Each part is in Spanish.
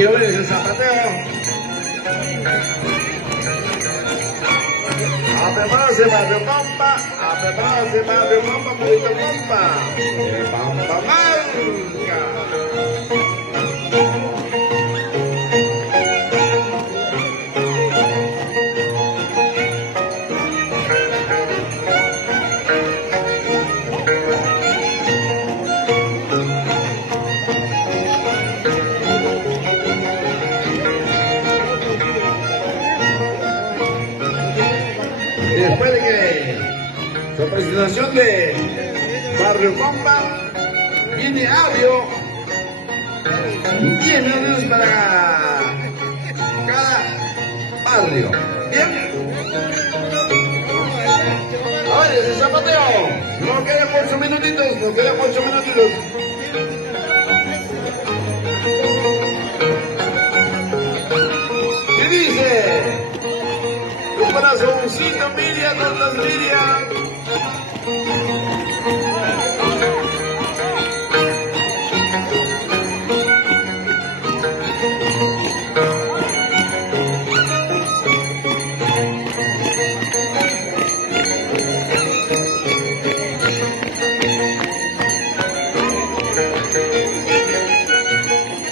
quiero ver ese zapateo. A prepararse Barrio Pampa, a prepararse Barrio Pampa, Purito Pampa. Pampa Marca. Después de que su presentación de Barrio Pampa, viene audio, 10 minutos para cada barrio. ¿Bien? A ver, ese zapateo. No quedan 8 minutitos, no quedan 8 minutitos. ¿Qué dice? Un corazoncito, Miriam, tantas Miriam.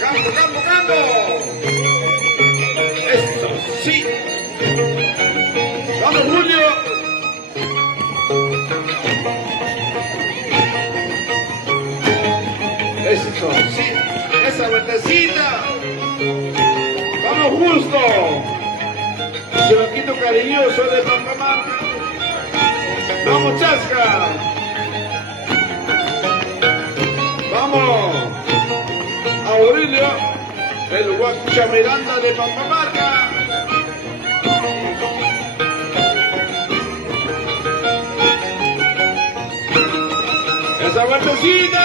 ¡Campo, campo, campo! ¡Eso sí! ¡Vamos, Julio! Eso sí, esa vueltecita. ¡Vamos, Justo! Se lo quito cariñoso de Pampamarca. ¡Vamos, Chasca! ¡Vamos! Aurelio, el Guacha Miranda de Pampamarca. ¡Esa vueltecita!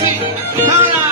¡Sí! ¡Ahora!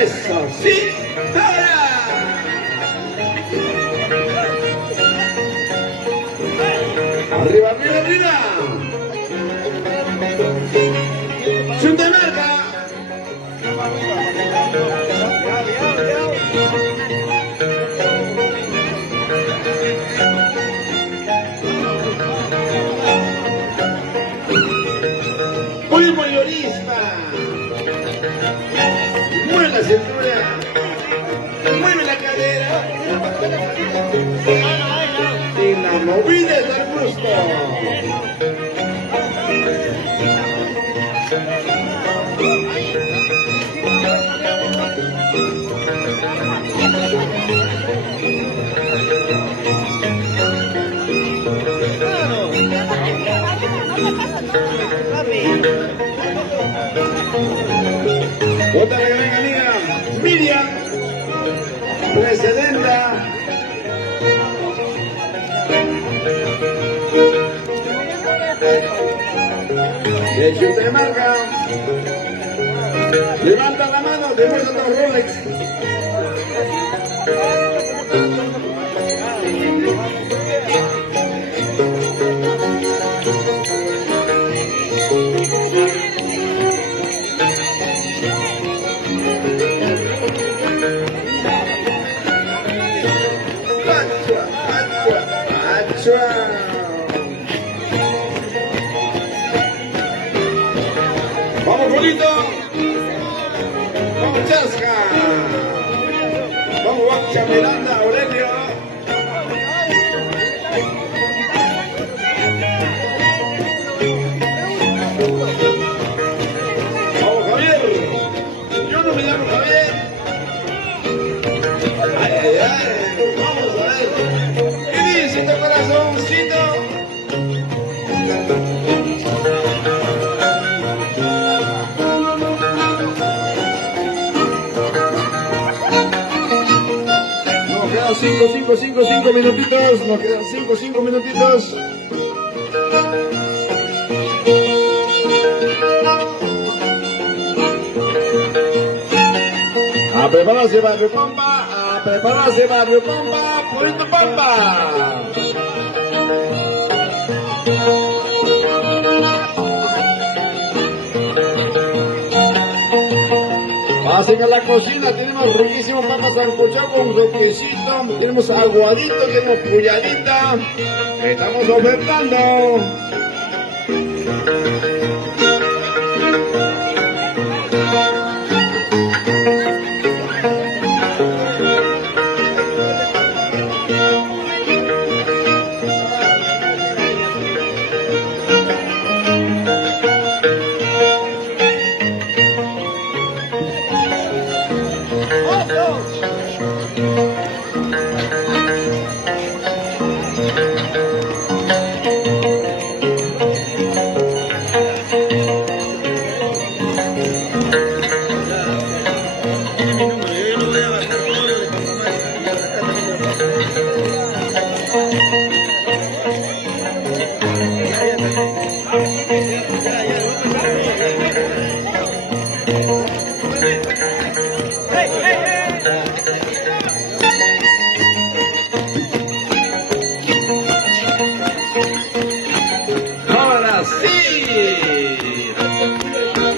¡Eso sí! ¡Ahora! ¡Arriba, arriba, arriba! ¡Chuntemarca! ¡Muy mayorista! ¡Mueve la cintura! ¡Mueve la cadera! ¡Y la movida es al gusto! Otra gran amiga, Miriam, presidenta. De Chuntemarca. Levanta la mano, demuestra otro Rolex. Alaska. Vamos, Guacha Miranda, Aurelio. Vamos, Javier. Yo no me llamo Javier. Ay, ay, ay. Vamos a ver. ¿Qué dice tu corazoncito? Nos quedan 5 minutitos. Nos quedan 5 minutitos. A prepararse Barrio Pampa, a prepararse Barrio Pampa, Purito Pampa. Pasen a la cocina, tenemos riquísimo papa sancochado con quesito, tenemos aguadito, tenemos pulladita, estamos ofertando. Ahora sí.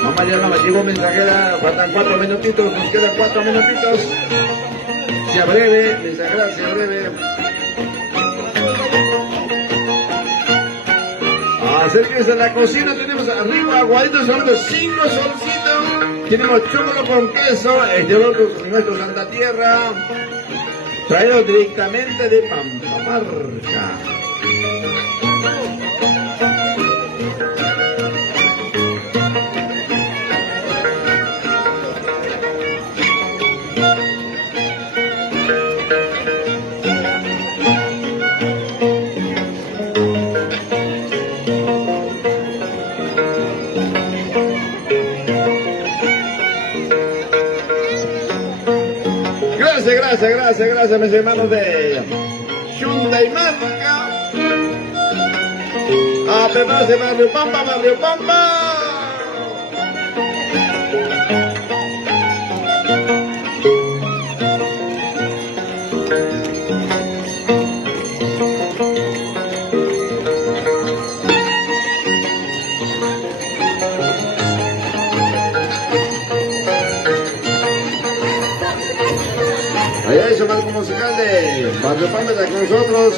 Mamá ya no me llegó mensajera, faltan 4 minutitos, nos quedan 4 minutitos. Sea breve, mensajera, sea breve. Acérquense a la cocina, tenemos arriba aguaditos, son los 5 solcitos. Tenemos chocolate con queso, este otro nuestro Santa Tierra, traído directamente de Pampamarca. Gracias, mis hermanos de Hyundai Marca. A prepararse Barrio Pampa, Barrio Pampa. Allá es el marco musical de Barrio Pampa, está con nosotros.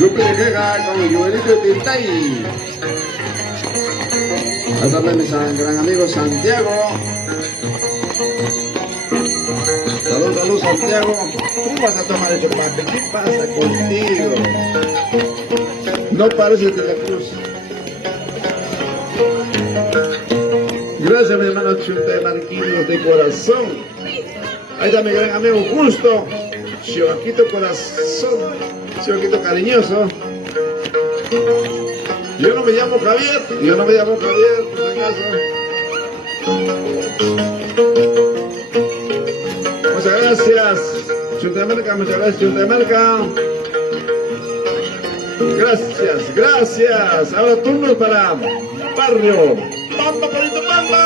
Lupe de Queja con Joelito Tintay. Ahí también mi gran amigo Santiago. Salud Santiago. ¿Cómo vas a tomar ese papel? ¿Qué pasa contigo? No pareces de la Cruz. Gracias, mi hermano Chunta de Marquillos de corazón. Ahí está mi gran amigo Justo. Chivaquito corazón. Chivaquito cariñoso. Yo no me llamo Javier. Por si acaso. Muchas gracias. Chunta de Marca, muchas gracias, Chunta de Marca. Gracias. Ahora turnos para Barrio Pampa, Purito Pampa.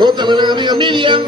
Otra buena amiga Miriam.